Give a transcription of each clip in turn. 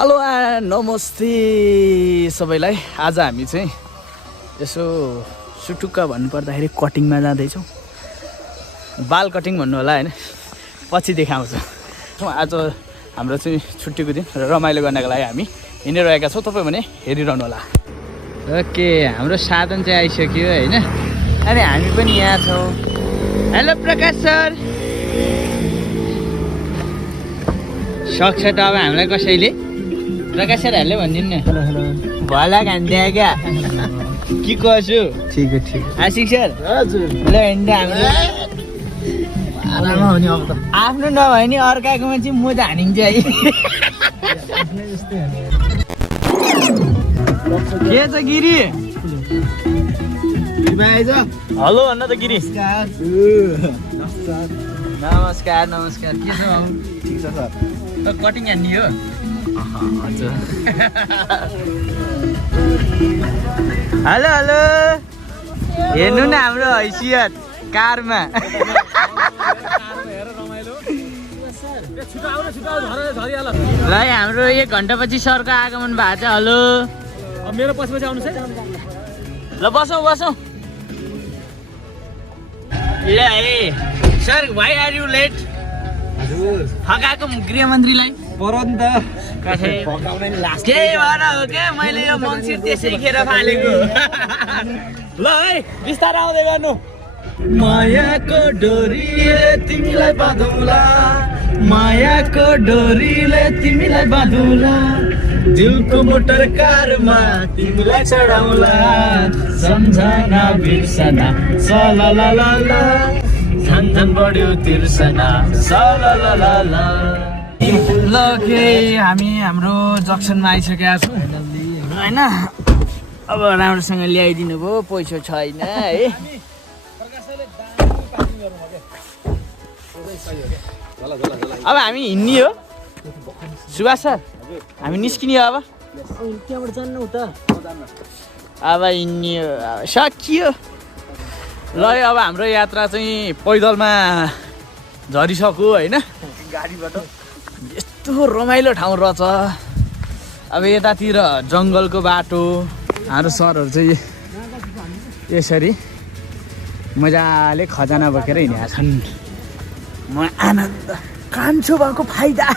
Hello नमस्ते सबैलाई। आज हामी चाहिँ यसो सुटुक्क भन्नुपर्दाखेरि कटिङमा जाँदैछौँ। बाल कटिङ भन्नु होला हैन, पछि देखाउँछु। आज हाम्रो चाहिँ छुट्टीको दिन र रमाइलो गर्नको लागि हामी हिँडिरहेका छौँ। तपाईँ भने हेरिरहनु होला। ओके, हाम्रो साधन चाहिँ आइसक्यो हैन, अनि हामी पनि यहाँ छौँ। हेलो प्रकाश सर। सक्छ त अब हामीलाई कसैले? प्रकाश सरहरूले भनिदिनु न। हेलो हेलो भला खान्थ्यो क्या के कसो? ठिक हो ठिक। आशिक सर हजुर। ल हिँड्दा हाम्रो आराममा हो नि। अब त आफ्नो नभए नि अर्काकोमा चाहिँ म त हानिन्छ है। के छ गिरी? हेलो भन्न त गिरी। नमस्कार नमस्कार। के छ? ठिक छ सर। कटिङ हान्ने हो? हजुर। हेलो हेलो, हेर्नु न हाम्रो हैसियत कारमा। ल हाम्रो 1 घन्टापछि सरको आगमन भएको छ। हेलो, मेरो पछि आउनु है। ल बसौँ बसौँ। ल sir, why are you late? फकाएको गृहमन्त्रीलाई परन त केही भएर हो क्या, मैले यो मङ्सिर त्यसै खेर फालेको। ल है बिस्तारै आउँदै गर्नु। मायाको डोरीले तिमीलाई बाँधौला, मायाको डोरीले तिमीलाई बाँधौला, दिलको मोटर कारमा तिमीलाई चढाउला, सम्झना बिर्सना सलललला, झन्झन बढ्यो तिर्सना सलललला। ल के हामी हाम्रो जक्सनमा आइसकेका छौँ होइन। अब राम्रोसँग ल्याइदिनु भयो, पैसा छैन है। अब हामी हिँड्ने हो। सुभाष सर हामी निस्किने हो। अब त्यहाँबाट जान्नु त? अब हिँड्ने हो, सकियो। ल अब हाम्रो यात्रा चाहिँ पैदलमा झरिसक्यो होइन। गाडीबाट यस्तो रमाइलो ठाउँ रहेछ। अब यतातिर जङ्गलको बाटो, हाम्रो सरहरू चाहिँ यसरी मजाले खजाना बोकेर हिँडेका छन्। म आनन्द। कान्छो भएको फाइदा।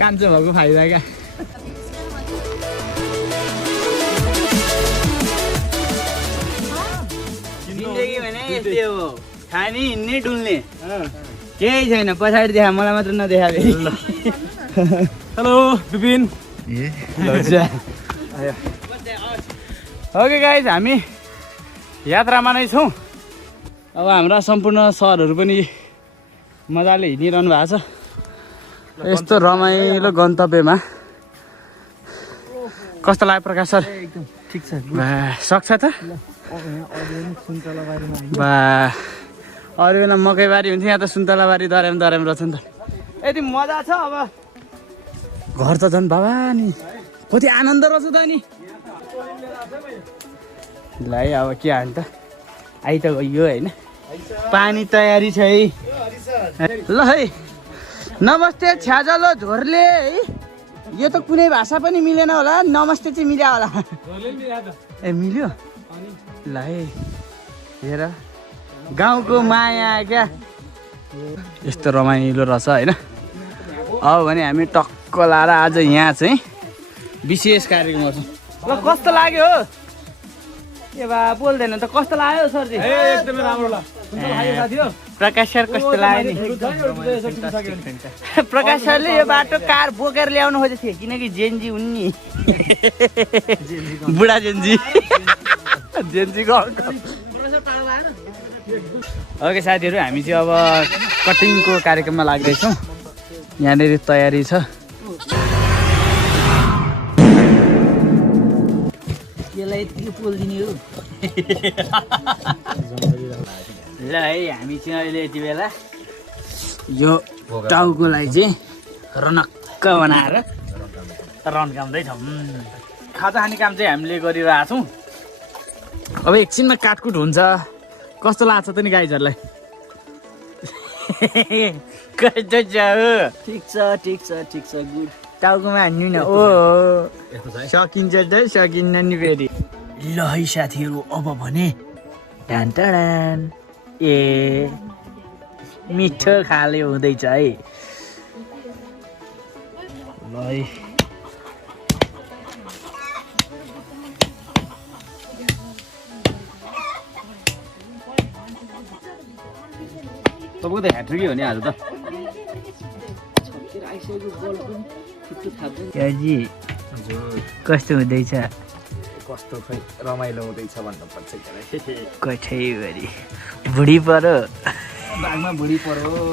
कान्छो भएको फाइदा क्या। जिन्दगी भने यस्तै हो, खाने हिँड्ने डुल्ने केही छैन। पछाडि देखा, मलाई मात्र नदेखा। हेलो विपिन। ओके गाइज, हामी यात्रामा नै छौँ। अब हाम्रा सम्पूर्ण सरहरू पनि मजाले हिँडिरहनु भएको छ यस्तो रमाइलो गन्तव्यमा। कस्तो लाग्यो प्रकाश सर? एकदम ठिक छ। सक्छ त? अरू बेला मकैबारी हुन्थ्यो, यहाँ त सुन्तलाबारी दर्याम दर्याम रहेछ नि त। यति मजा छ। अब घर त झन् बाबा नि कति आनन्द रहेछ त नि। ल है अब के हाल्नु त, आइ त गयो होइन। पानी तयारी छ है। ल है नमस्ते छ्याजलो झोरले है। यो त कुनै भाषा पनि मिलेन होला, नमस्ते चाहिँ मिल्यो होला। ए मिल्यो? ल है हेर गाउँको माया क्या। यस्तो रमाइलो रहेछ होइन। अब भने हामी टक्क लाएर आज यहाँ चाहिँ विशेष कार्यक्रम गर्छौँ। ल कस्तो लाग्यो? ए बा बोल्दैन त। कस्तो लाग्यो सरजी? एकदमै राम्रो लाग्यो। प्रकाश सर कस्तो लाग्यो नि? प्रकाश सरले यो बाटो कार बोकेर ल्याउनु खोजेको थियो, किनकि जेन्जी हुन् नि। बुढा जेन्जी। जेन्जीको अङ्कल। ओके साथीहरू, हामी चाहिँ अब कटिङको कार्यक्रममा लाग्दैछौँ। यहाँनिर तयारी छ। यतिको पोल दिने हो। ल है हामी चाहिँ अहिले यति बेला यो टाउकोलाई चाहिँ रनक्क बनाएर रन्काउँदैछौँ। खाजा खाने काम चाहिँ हामीले गरिरहेको छौँ। अब एकछिनमा काटकुट हुन्छ। कस्तो लाग्छ त नि गाइजहरूलाई? कस्तो छ हो ठिक छ गुड टाउकोमा हान्नु न ओ सकिन्छ त सकिन्न नि फेरि ल है साथीहरू अब भने ढान्टाडान ए मिठो खाले हुँदैछ है ल है तपाईँको त ह्याट्रिकै हो नि आज त जी कस्तो हुँदैछ कस्तो खै रमाइलो हुँदैछ भन्नुपर्छ कठैभरि बुढी परो बाघमा बुढी परो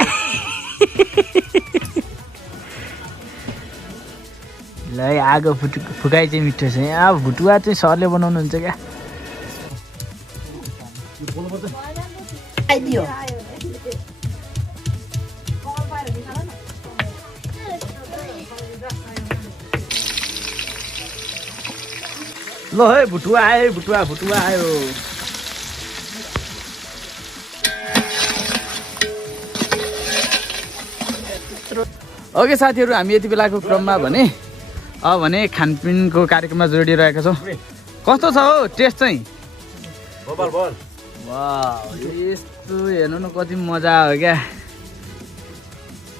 ल है आगो फुकाइ चाहिँ मिठो छ अब भुटुवा चाहिँ सरले बनाउनुहुन्छ क्या आइदियो ल है भुटुवा आयो भुटुवा आयो ओके साथीहरू हामी यति बेलाको क्रममा भने खानपिनको कार्यक्रममा जोडिरहेका छौँ कस्तो छ हो टेस्ट चाहिँ यस्तो हेर्नु न कति मजा हो क्या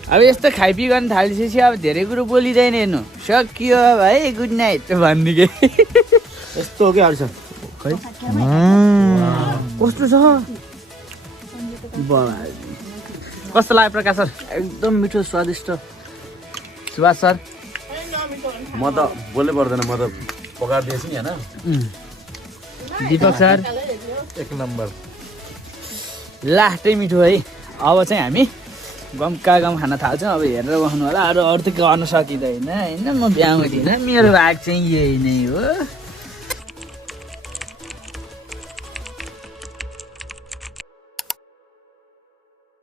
अब यस्तो खाइपी गर्न थालिसकेपछि अब धेरै कुरो बोलिँदैन हेर्नु सकियो भाइ गुड नाइट भन्ने के यस्तो हो कि अरू छ खै कस्तो छ कस्तो लाग्यो प्रकाश सर एकदम मिठो स्वादिष्ट सुभाष सर म त बोल्नै पर्दैन म त पकाइदिएछु नि होइन दीपक सर एक नम्बर लास्टै मिठो है अब चाहिँ हामी गमका गम खान थाल्छौँ अब हेरेर बस्नु होला अरू त गर्न सकिँदैन होइन म भ्याउँदिनँ मेरो भाग चाहिँ यही नै हो